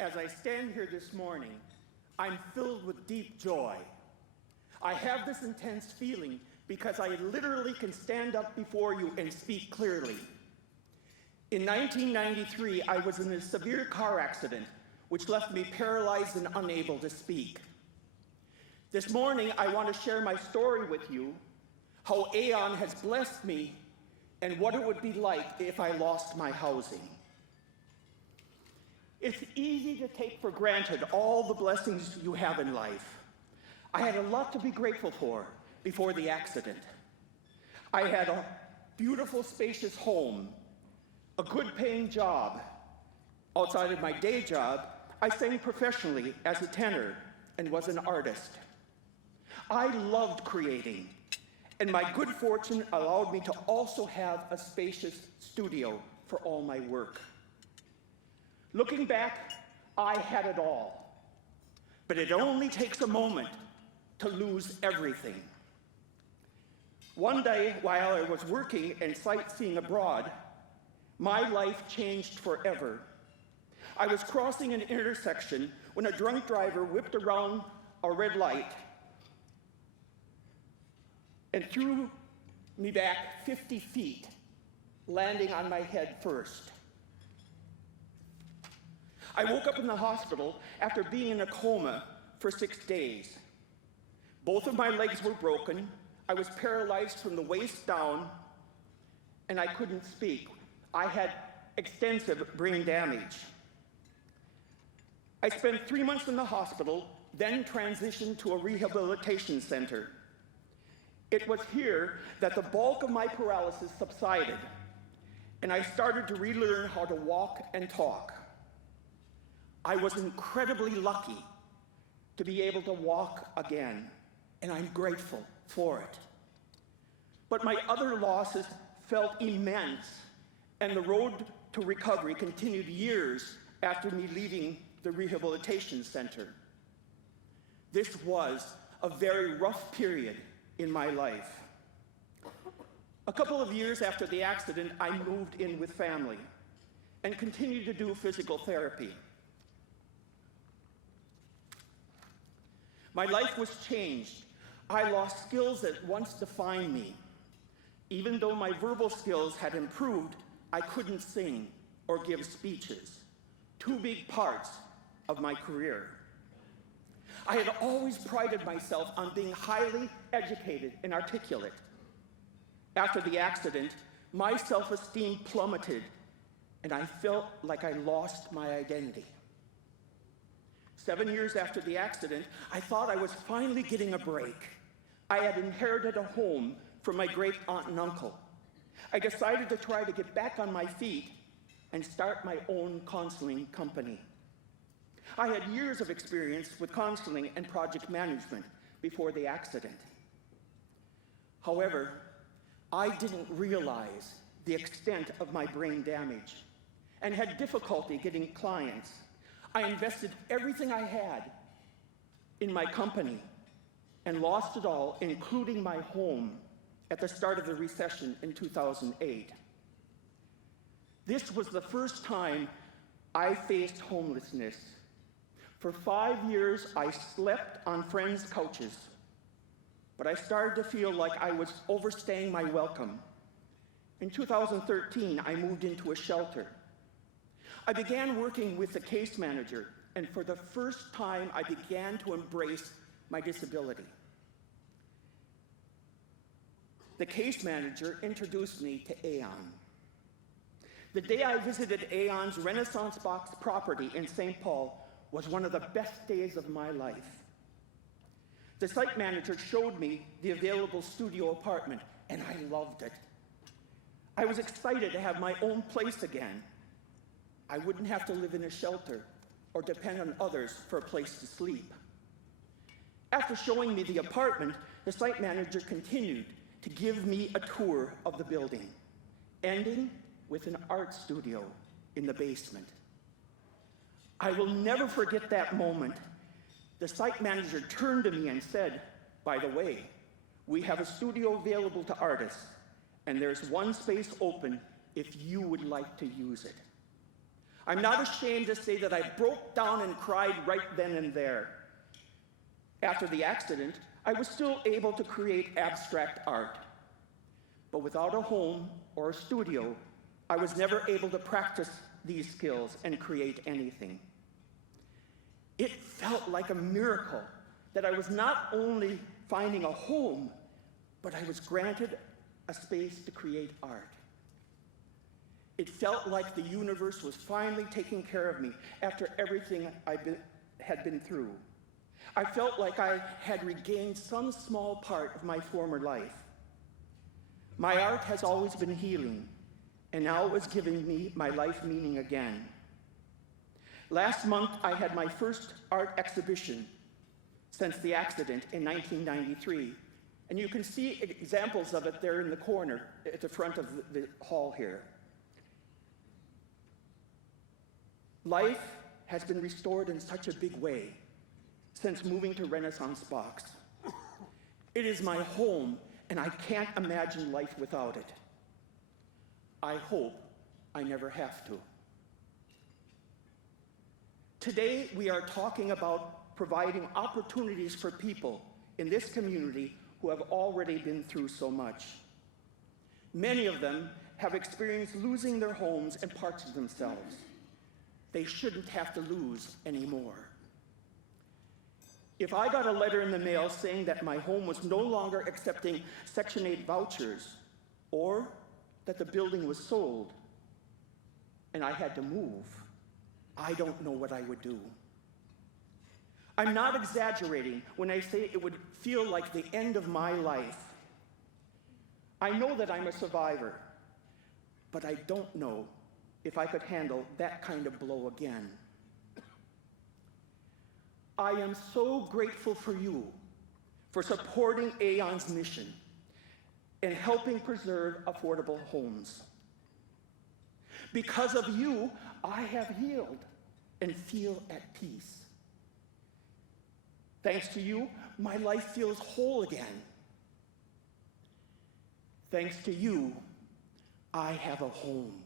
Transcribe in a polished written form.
As I stand here this morning, I'm filled with deep joy. I have this intense feeling because I literally can stand up before you and speak clearly. In 1993, I was in a severe car accident, which left me paralyzed and unable to speak. This morning, I want to share my story with you, how Aeon has blessed me, and what it would be like if I lost my housing. It's easy to take for granted all the blessings you have in life. I had a lot to be grateful for before the accident. I had a beautiful, spacious home, a good-paying job. Outside of my day job, I sang professionally as a tenor and was an artist. I loved creating, and my good fortune allowed me to also have a spacious studio for all my work. Looking back, I had it all, but it only takes a moment to lose everything. One day, while I was working and sightseeing abroad, my life changed forever. I was crossing an intersection when a drunk driver whipped around a red light and threw me back 50 feet, landing on my head first. I woke up in the hospital after being in a coma for 6 days. Both of my legs were broken, I was paralyzed from the waist down, and I couldn't speak. I had extensive brain damage. I spent 3 months in the hospital, then transitioned to a rehabilitation center. It was here that the bulk of my paralysis subsided, and I started to relearn how to walk and talk. I was incredibly lucky to be able to walk again, and I'm grateful for it. But my other losses felt immense, and the road to recovery continued years after me leaving the rehabilitation center. This was a very rough period in my life. A couple of years after the accident, I moved in with family and continued to do physical therapy. My life was changed. I lost skills that once defined me. Even though my verbal skills had improved, I couldn't sing or give speeches, two big parts of my career. I had always prided myself on being highly educated and articulate. After the accident, my self-esteem plummeted, and I felt like I lost my identity. 7 years after the accident, I thought I was finally getting a break. I had inherited a home from my great aunt and uncle. I decided to try to get back on my feet and start my own counseling company. I had years of experience with counseling and project management before the accident. However, I didn't realize the extent of my brain damage and had difficulty getting clients. I invested everything I had in my company and lost it all, including my home, at the start of the recession in 2008. This was the first time I faced homelessness. For 5 years, I slept on friends' couches, but I started to feel like I was overstaying my welcome. In 2013, I moved into a shelter. I began working with the case manager, and for the first time, I began to embrace my disability. The case manager introduced me to Aeon. The day I visited Aeon's Renaissance Box property in St. Paul was one of the best days of my life. The site manager showed me the available studio apartment, and I loved it. I was excited to have my own place again. I wouldn't have to live in a shelter or depend on others for a place to sleep. After showing me the apartment, the site manager continued to give me a tour of the building, ending with an art studio in the basement. I will never forget that moment. The site manager turned to me and said, "By the way, we have a studio available to artists, and there's one space open if you would like to use it." I'm not ashamed to say that I broke down and cried right then and there. After the accident, I was still able to create abstract art. But without a home or a studio, I was never able to practice these skills and create anything. It felt like a miracle that I was not only finding a home, but I was granted a space to create art. It felt like the universe was finally taking care of me after everything I had been through. I felt like I had regained some small part of my former life. My art has always been healing, and now it was giving me my life meaning again. Last month, I had my first art exhibition since the accident in 1993, and you can see examples of it there in the corner at the front of the hall here. Life has been restored in such a big way since moving to Renaissance Box. It is my home, and I can't imagine life without it. I hope I never have to. Today, we are talking about providing opportunities for people in this community who have already been through so much. Many of them have experienced losing their homes and parts of themselves. They shouldn't have to lose anymore. If I got a letter in the mail saying that my home was no longer accepting Section 8 vouchers, or that the building was sold, and I had to move, I don't know what I would do. I'm not exaggerating when I say it would feel like the end of my life. I know that I'm a survivor, but I don't know if I could handle that kind of blow again. I am so grateful for you for supporting Aeon's mission and helping preserve affordable homes. Because of you, I have healed and feel at peace. Thanks to you, my life feels whole again. Thanks to you, I have a home.